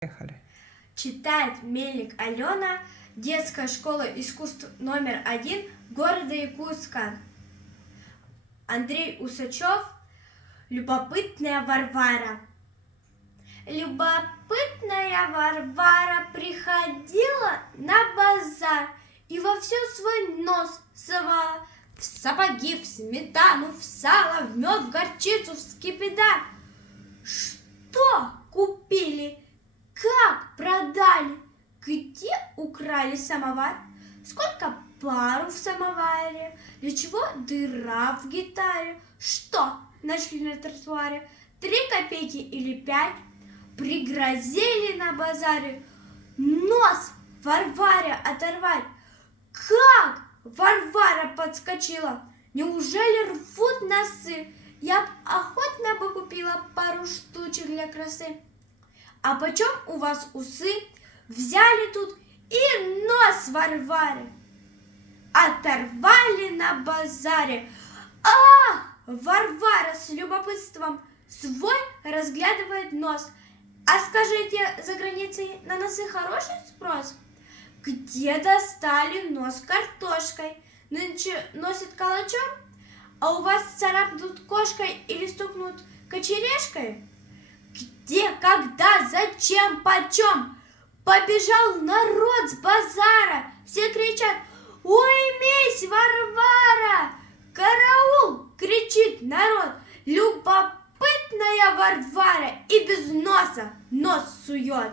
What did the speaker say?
Поехали. Читает Мельник Алена, детская школа искусств №1 города Якутска. Андрей Усачев, любопытная Варвара. Любопытная Варвара приходила на базар и во все свой нос совала. В сапоги, в сметану, в сало, в мед, в горчицу, в скипидар. Что купили? Как продали? Где украли самовар? Сколько пару в самоваре? Для чего дыра в гитаре? Что нашли на тротуаре? 3 копейки или 5? Пригрозили на базаре нос Варваре оторвать. Как Варвара подскочила! Неужели рвут носы? Я б охотно бы купила пару штучек для красы. А почем у вас усы? Взяли тут и нос Варваре оторвали на базаре. Варвара с любопытством свой разглядывает нос. А скажите, за границей на носы хороший спрос? Где достали нос картошкой? Нынче носит калачом? А у вас царапнут кошкой или стукнут кочережкой? Где, когда, зачем, почем? Побежал народ с базара. Все кричат: «Уймись, Варвара!» «Караул!» кричит народ. Любопытная Варвара и без носа нос сует.